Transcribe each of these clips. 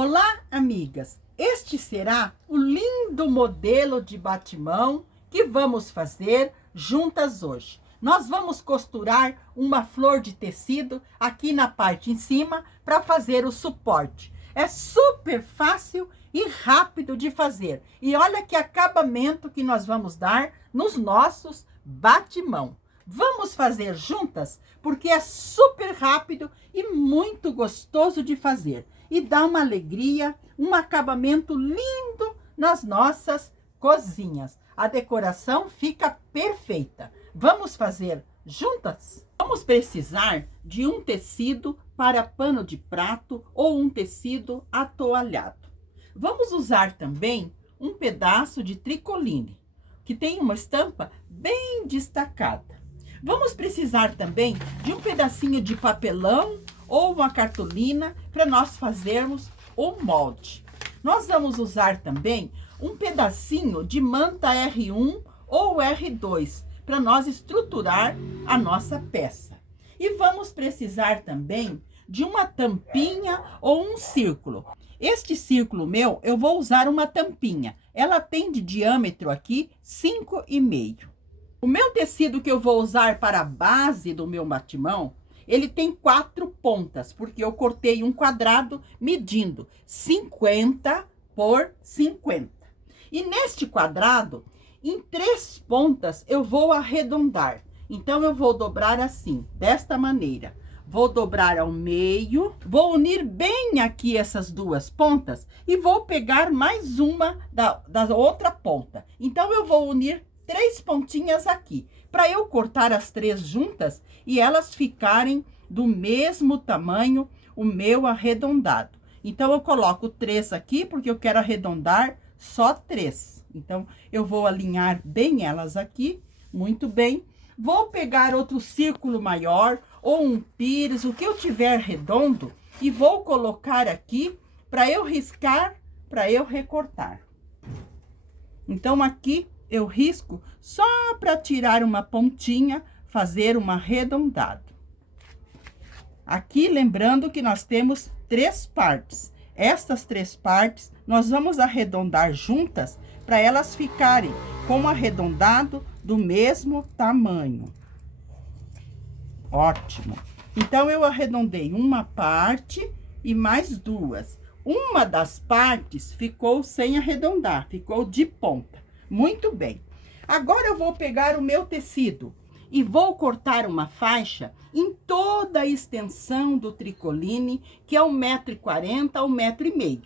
Olá, amigas! Este será o lindo modelo de batimão que vamos fazer juntas hoje. Nós vamos costurar uma flor de tecido aqui na parte em cima para fazer o suporte. É super fácil e rápido de fazer. E olha que acabamento que nós vamos dar nos nossos batimão. Vamos fazer juntas porque é super rápido e muito gostoso de fazer. E dá uma alegria, um acabamento lindo nas nossas cozinhas. A decoração fica perfeita. Vamos fazer juntas? Vamos precisar de um tecido para pano de prato ou um tecido atoalhado. Vamos usar também um pedaço de tricoline, que tem uma estampa bem destacada. Vamos precisar também de um pedacinho de papelão ou uma cartolina para nós fazermos o molde. Nós vamos usar também um pedacinho de manta R1 ou R2 para nós estruturar a nossa peça. E vamos precisar também de uma tampinha ou um círculo. Este círculo meu, eu vou usar uma tampinha. Ela tem de diâmetro aqui 5,5. O meu tecido que eu vou usar para a base do meu batimão, ele tem 4 pontas, porque eu cortei um quadrado medindo 50 por 50. E neste quadrado, em 3 pontas, eu vou arredondar. Então, eu vou dobrar assim, desta maneira. Vou dobrar ao meio, vou unir bem aqui essas 2 pontas e vou pegar mais uma da outra ponta. Então, eu vou unir 3 pontinhas aqui, para eu cortar as 3 juntas e elas ficarem do mesmo tamanho, o meu arredondado. Então, eu coloco 3 aqui, porque eu quero arredondar só 3. Então, eu vou alinhar bem elas aqui, muito bem. Vou pegar outro círculo maior, ou um pires, o que eu tiver redondo, e vou colocar aqui, para eu riscar, para eu recortar. Então, aqui eu risco só para tirar uma pontinha, fazer um arredondado. Aqui, lembrando que nós temos 3 partes. Estas 3 partes, nós vamos arredondar juntas para elas ficarem com um arredondado do mesmo tamanho. Ótimo! Então, eu arredondei uma parte e mais 2. Uma das partes ficou sem arredondar, ficou de ponta. Muito bem. Agora, eu vou pegar o meu tecido e vou cortar uma faixa em toda a extensão do tricoline, que é 1,40 m a 1,5 m.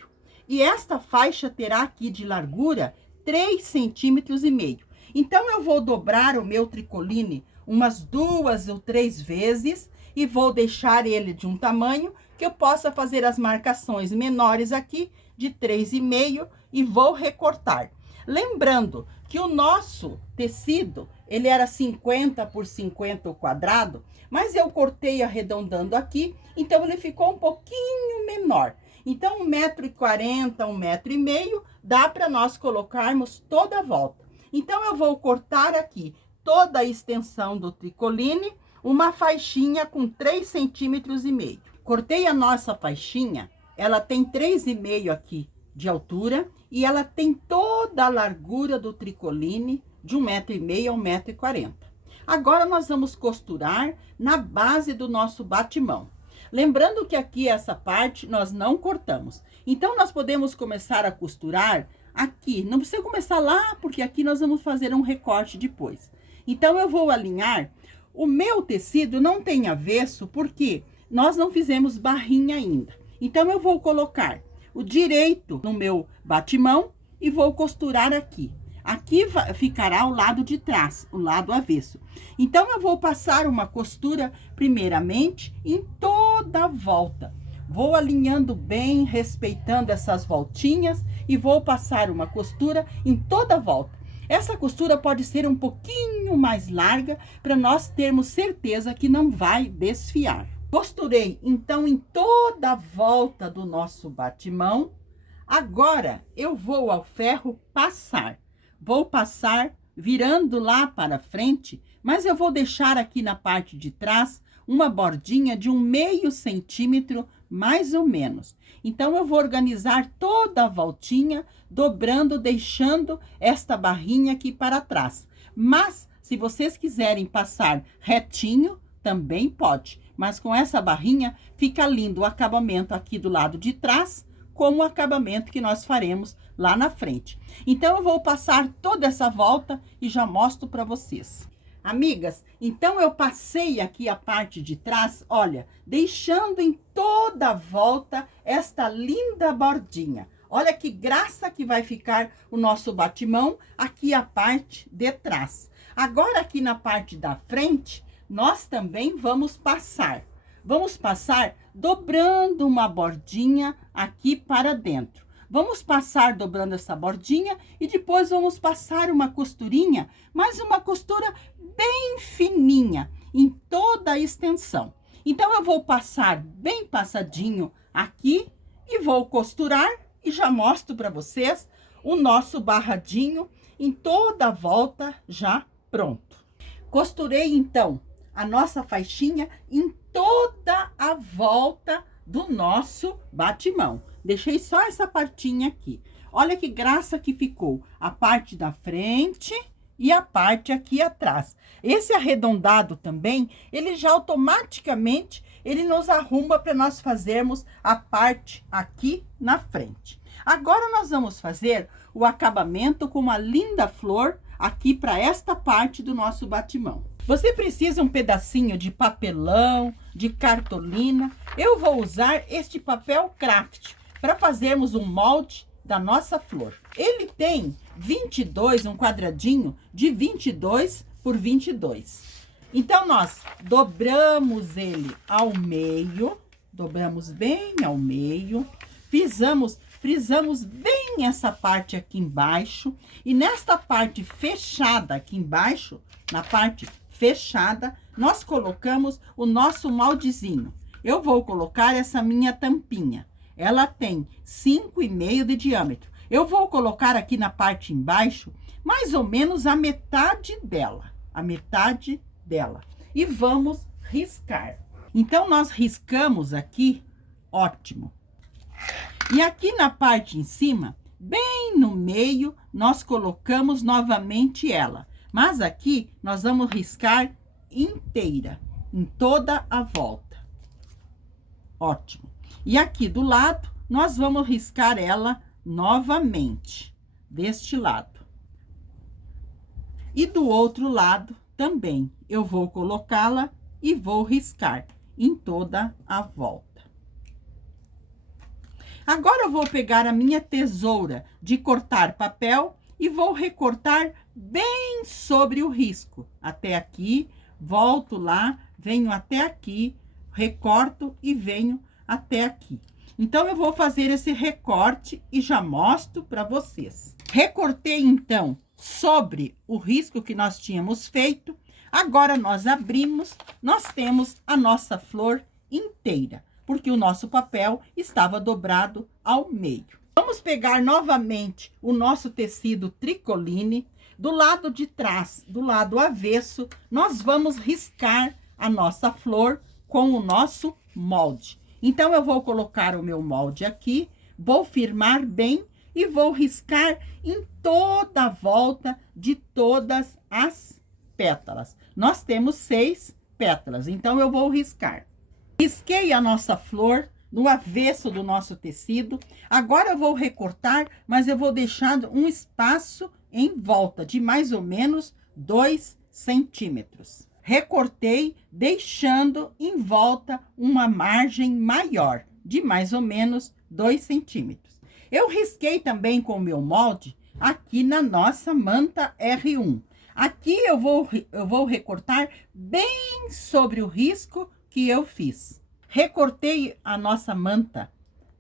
E esta faixa terá aqui de largura 3,5 cm. Então, eu vou dobrar o meu tricoline umas 2 ou 3 vezes e vou deixar ele de um tamanho que eu possa fazer as marcações menores aqui de 3,5 e vou recortar. Lembrando que o nosso tecido, ele era 50 por 50 o quadrado, mas eu cortei arredondando aqui, então ele ficou um pouquinho menor. Então, 1,40 m, 1,5 m, dá para nós colocarmos toda a volta. Então, eu vou cortar aqui toda a extensão do tricoline, uma faixinha com 3,5 cm. Cortei a nossa faixinha, ela tem 3,5 aqui de altura e ela tem toda a largura do tricoline de 1,5 m a 1,40 m. Agora, nós vamos costurar na base do nosso batimão. Lembrando que aqui essa parte nós não cortamos. Então, nós podemos começar a costurar aqui. Não precisa começar lá, porque aqui nós vamos fazer um recorte depois. Então, eu vou alinhar. O meu tecido não tem avesso, porque nós não fizemos barrinha ainda. Então, eu vou colocar o direito no meu batimão e vou costurar aqui. Aqui ficará o lado de trás, o lado avesso. Então, eu vou passar uma costura, primeiramente, em toda a volta. Vou alinhando bem, respeitando essas voltinhas e vou passar uma costura em toda a volta. Essa costura pode ser um pouquinho mais larga para nós termos certeza que não vai desfiar. Costurei, então, em toda a volta do nosso batimão. Agora, eu vou ao ferro passar. Vou passar virando lá para frente, mas eu vou deixar aqui na parte de trás uma bordinha de 0,5 centímetro mais ou menos. Então, eu vou organizar toda a voltinha, dobrando, deixando esta barrinha aqui para trás. Mas, se vocês quiserem passar retinho, também pode. Mas com essa barrinha, fica lindo o acabamento aqui do lado de trás, como o acabamento que nós faremos lá na frente. Então, eu vou passar toda essa volta e já mostro para vocês. Amigas, então eu passei aqui a parte de trás, olha, deixando em toda a volta esta linda bordinha. Olha que graça que vai ficar o nosso batimão aqui a parte de trás. Agora aqui na parte da frente, nós também vamos passar. Vamos passar dobrando uma bordinha aqui para dentro. Vamos passar dobrando essa bordinha e depois vamos passar uma costurinha, mas uma costura bem fininha em toda a extensão. Então, eu vou passar bem passadinho aqui e vou costurar e já mostro para vocês o nosso barradinho em toda a volta já pronto. Costurei, então, a nossa faixinha em toda a volta do nosso batimão. Deixei só essa partinha aqui. Olha que graça que ficou a parte da frente e a parte aqui atrás. Esse arredondado também, ele já automaticamente, ele nos arruma para nós fazermos a parte aqui na frente. Agora, nós vamos fazer o acabamento com uma linda flor aqui para esta parte do nosso batimão. Você precisa um pedacinho de papelão, de cartolina. Eu vou usar este papel craft para fazermos um molde da nossa flor. Ele tem 22, um quadradinho de 22 por 22. Então, nós dobramos ele ao meio, dobramos bem ao meio, frisamos bem essa parte aqui embaixo, e nesta parte fechada aqui embaixo, na parte fechada, nós colocamos o nosso moldezinho. Eu vou colocar essa minha tampinha. Ela tem 5,5 de diâmetro. Eu vou colocar aqui na parte embaixo, mais ou menos a metade dela. E vamos riscar. Então, nós riscamos aqui, ótimo. E aqui na parte em cima, bem no meio, nós colocamos novamente ela. Mas aqui, nós vamos riscar inteira, em toda a volta. Ótimo. E aqui do lado, nós vamos riscar ela novamente, deste lado. E do outro lado também, eu vou colocá-la e vou riscar em toda a volta. Agora, eu vou pegar a minha tesoura de cortar papel e vou recortar bem sobre o risco. Até aqui, volto lá, venho até aqui, recorto e venho até aqui. Então, eu vou fazer esse recorte e já mostro para vocês. Recortei, então, sobre o risco que nós tínhamos feito. Agora, nós abrimos, nós temos a nossa flor inteira, porque o nosso papel estava dobrado ao meio. Vamos pegar novamente o nosso tecido tricoline. Do lado de trás, do lado avesso, nós vamos riscar a nossa flor com o nosso molde. Então, eu vou colocar o meu molde aqui, vou firmar bem e vou riscar em toda a volta de todas as pétalas. Nós temos 6 pétalas, então eu vou riscar. Risquei a nossa flor no avesso do nosso tecido. Agora, eu vou recortar, mas eu vou deixar um espaço em volta de mais ou menos 2 centímetros. Recortei, deixando em volta uma margem maior, de mais ou menos 2 centímetros. Eu risquei também com o meu molde aqui na nossa manta R1. Aqui eu vou recortar bem sobre o risco que eu fiz. Recortei a nossa manta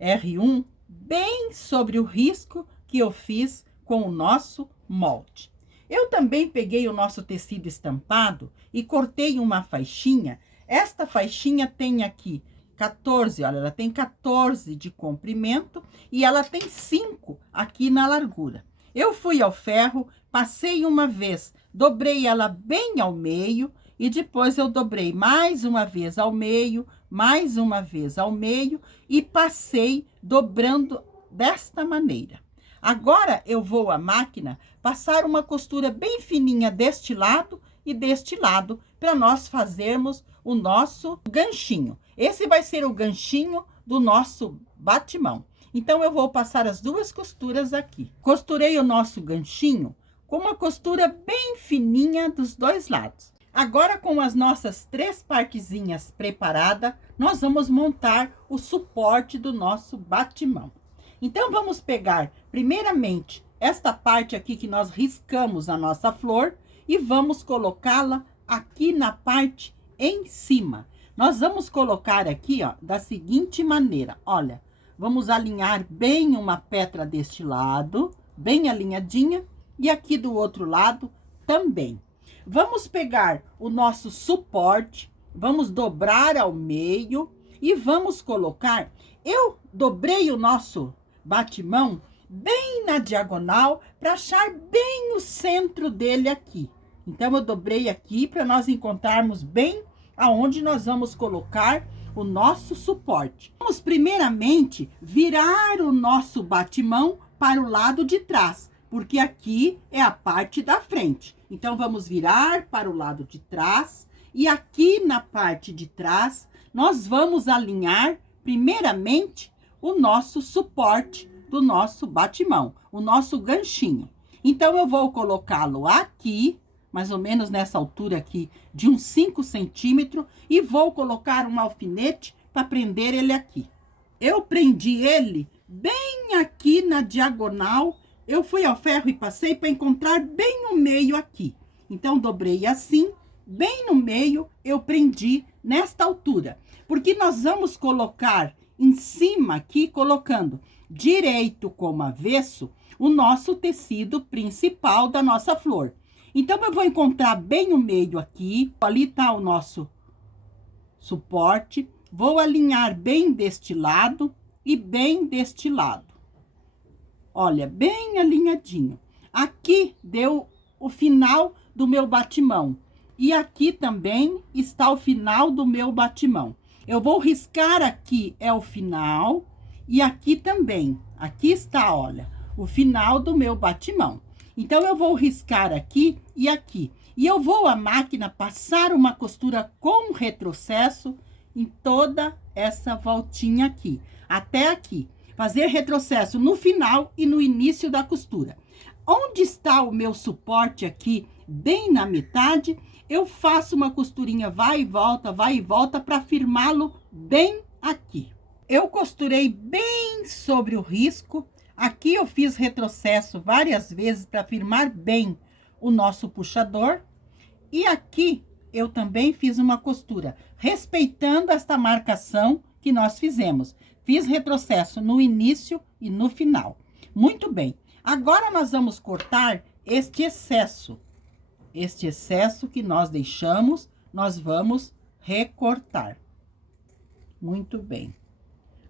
R1 bem sobre o risco que eu fiz com o nosso molde. Eu também peguei o nosso tecido estampado e cortei uma faixinha. Esta faixinha tem aqui 14, olha, ela tem 14 de comprimento e ela tem 5 aqui na largura. Eu fui ao ferro, passei uma vez, dobrei ela bem ao meio e depois eu dobrei mais uma vez ao meio, mais uma vez ao meio e passei dobrando desta maneira. Agora eu vou à máquina passar uma costura bem fininha deste lado e deste lado para nós fazermos o nosso ganchinho. Esse vai ser o ganchinho do nosso batimão. Então, eu vou passar as duas costuras aqui. Costurei o nosso ganchinho com uma costura bem fininha dos dois lados. Agora, com as nossas 3 partezinhas preparadas, nós vamos montar o suporte do nosso batimão. Então, vamos pegar, primeiramente, esta parte aqui que nós riscamos a nossa flor e vamos colocá-la aqui na parte em cima. Nós vamos colocar aqui, ó, da seguinte maneira, olha, vamos alinhar bem uma pétala deste lado, bem alinhadinha, e aqui do outro lado também. Vamos pegar o nosso suporte, vamos dobrar ao meio e vamos colocar, eu dobrei o nosso batimão bem na diagonal para achar bem o centro dele aqui. Então, eu dobrei aqui para nós encontrarmos bem aonde nós vamos colocar o nosso suporte. Vamos primeiramente virar o nosso batimão para o lado de trás, porque aqui é a parte da frente. Então, vamos virar para o lado de trás e aqui na parte de trás, nós vamos alinhar primeiramente o nosso suporte do nosso batimão, o nosso ganchinho. Então, eu vou colocá-lo aqui, mais ou menos nessa altura aqui, de uns 5 centímetros, e vou colocar um alfinete para prender ele aqui. Eu prendi ele bem aqui na diagonal, eu fui ao ferro e passei para encontrar bem no meio aqui. Então, dobrei assim, bem no meio, eu prendi nesta altura, porque nós vamos colocar em cima aqui, colocando direito como avesso, o nosso tecido principal da nossa flor. Então, eu vou encontrar bem no meio aqui, ali tá o nosso suporte, vou alinhar bem deste lado e bem deste lado. Olha, bem alinhadinho. Aqui deu o final do meu batimão. E aqui também está o final do meu batimão. Eu vou riscar aqui, é o final, e aqui também. Aqui está, olha, o final do meu batimão. Então, eu vou riscar aqui e aqui. E eu vou à máquina passar uma costura com retrocesso em toda essa voltinha aqui, até aqui. Fazer retrocesso no final e no início da costura. Onde está o meu suporte aqui, bem na metade, eu faço uma costurinha vai e volta para firmá-lo bem aqui. Eu costurei bem sobre o risco. Aqui eu fiz retrocesso várias vezes para firmar bem o nosso puxador. E aqui eu também fiz uma costura, respeitando esta marcação que nós fizemos. Fiz retrocesso no início e no final. Muito bem. Agora, nós vamos cortar este excesso. Este excesso que nós deixamos, nós vamos recortar. Muito bem.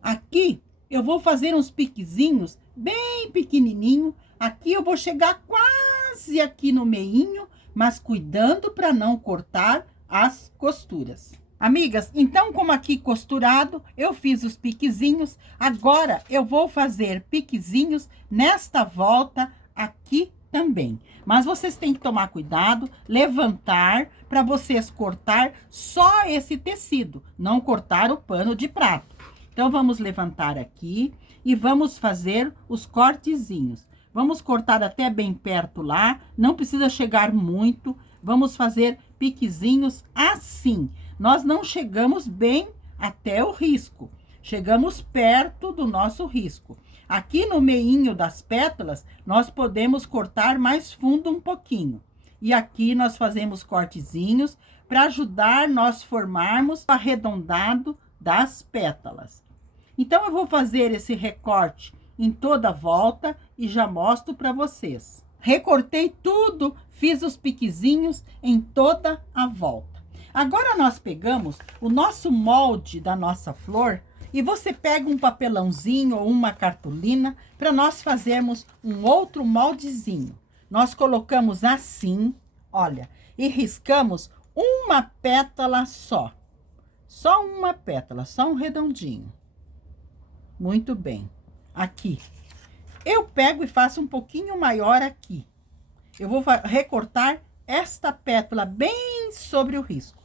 Aqui, eu vou fazer uns piquezinhos bem pequenininho. Aqui eu vou chegar quase aqui no meinho, mas cuidando para não cortar as costuras. Amigas, então, como aqui costurado, eu fiz os piquezinhos. Agora, eu vou fazer piquezinhos nesta volta aqui também. Mas vocês têm que tomar cuidado, levantar para vocês cortar só esse tecido, não cortar o pano de prato. Então, vamos levantar aqui e vamos fazer os cortezinhos. Vamos cortar até bem perto lá, não precisa chegar muito. Vamos fazer piquezinhos assim. Nós não chegamos bem até o risco, chegamos perto do nosso risco. Aqui no meinho das pétalas, nós podemos cortar mais fundo um pouquinho. E aqui nós fazemos cortezinhos para ajudar nós formarmos o arredondado das pétalas. Então, eu vou fazer esse recorte em toda a volta e já mostro para vocês. Recortei tudo, fiz os piquezinhos em toda a volta. Agora, nós pegamos o nosso molde da nossa flor e você pega um papelãozinho ou uma cartolina para nós fazermos um outro moldezinho. Nós colocamos assim, olha, e riscamos uma pétala só. Só uma pétala, só um redondinho. Muito bem. Aqui. Eu pego e faço um pouquinho maior aqui. Eu vou recortar esta pétala bem sobre o risco.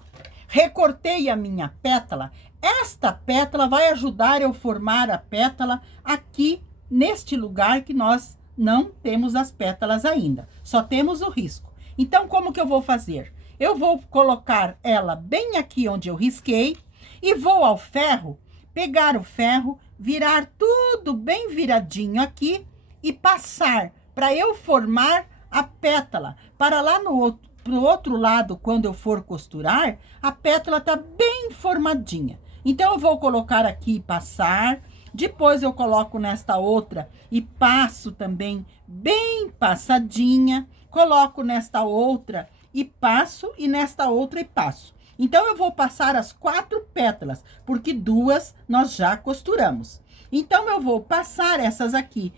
Recortei a minha pétala. Esta pétala vai ajudar eu formar a pétala aqui neste lugar que nós não temos as pétalas ainda. Só temos o risco. Então, como que eu vou fazer? Eu vou colocar ela bem aqui onde eu risquei e vou ao ferro, pegar o ferro, virar tudo bem viradinho aqui e passar para eu formar a pétala. Para lá pro outro lado, quando eu for costurar, a pétala tá bem formadinha. Então, eu vou colocar aqui e passar. Depois, eu coloco nesta outra e passo também bem passadinha. Coloco nesta outra e passo, e nesta outra e passo. Então, eu vou passar as 4 pétalas, porque 2 nós já costuramos. Então, eu vou passar essas aqui,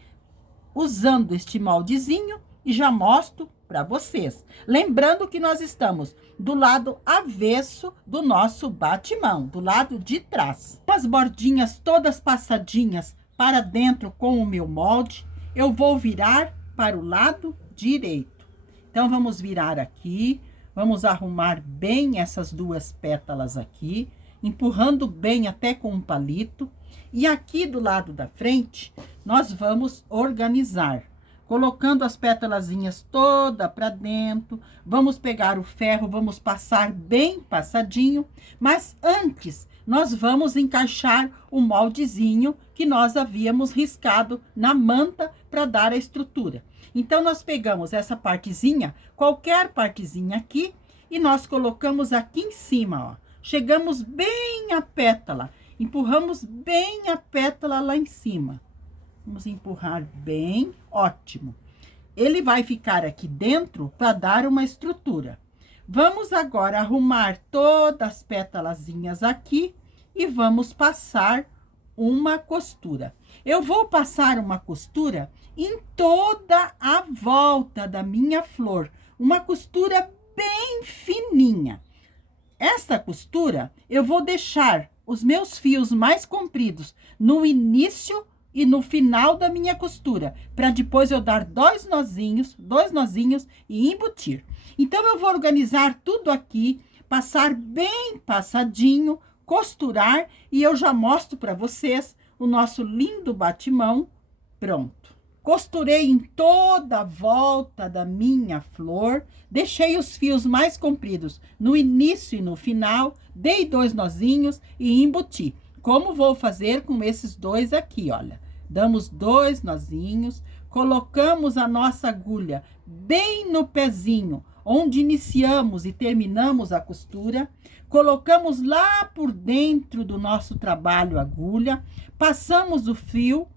usando este moldezinho, e já mostro para vocês. Lembrando que nós estamos do lado avesso do nosso batimão, do lado de trás. Com as bordinhas todas passadinhas para dentro com o meu molde, eu vou virar para o lado direito. Então, vamos virar aqui, vamos arrumar bem essas 2 pétalas aqui, empurrando bem até com um palito. E aqui do lado da frente, nós vamos organizar, colocando as pétalazinhas toda para dentro. Vamos pegar o ferro, vamos passar bem passadinho, mas antes nós vamos encaixar o moldezinho que nós havíamos riscado na manta para dar a estrutura. Então, nós pegamos essa partezinha, qualquer partezinha aqui, e nós colocamos aqui em cima, ó. Chegamos bem a pétala, empurramos bem a pétala lá em cima. Vamos empurrar bem, ótimo. Ele vai ficar aqui dentro para dar uma estrutura. Vamos agora arrumar todas as pétalazinhas aqui e vamos passar uma costura. Eu vou passar uma costura em toda a volta da minha flor, uma costura bem fininha. Essa costura, eu vou deixar os meus fios mais compridos no início e no final da minha costura, para depois eu dar dois nozinhos e embutir. Então, eu vou organizar tudo aqui, passar bem passadinho, costurar, e eu já mostro para vocês o nosso lindo batimão pronto. Costurei em toda a volta da minha flor, deixei os fios mais compridos no início e no final, dei 2 nozinhos e embuti. Como vou fazer com esses 2 aqui, olha. Damos 2 nozinhos, colocamos a nossa agulha bem no pezinho, onde iniciamos e terminamos a costura, colocamos lá por dentro do nosso trabalho a agulha, passamos o fio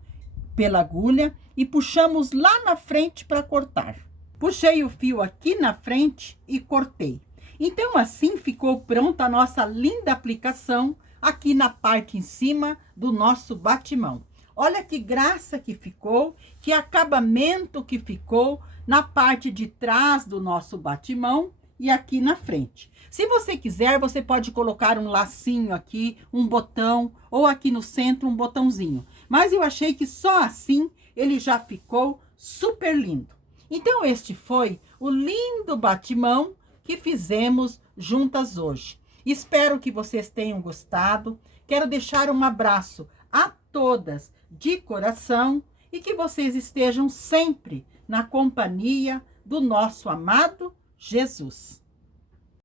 pela agulha e puxamos lá na frente para cortar. Puxei o fio aqui na frente e cortei. Então, assim ficou pronta a nossa linda aplicação aqui na parte em cima do nosso batimão. Olha que graça que ficou, que acabamento que ficou na parte de trás do nosso batimão e aqui na frente. Se você quiser, você pode colocar um lacinho aqui, um botão, ou aqui no centro um botãozinho. Mas eu achei que só assim ele já ficou super lindo. Então, este foi o lindo batimão que fizemos juntas hoje. Espero que vocês tenham gostado. Quero deixar um abraço a todas de coração e que vocês estejam sempre na companhia do nosso amado Jesus.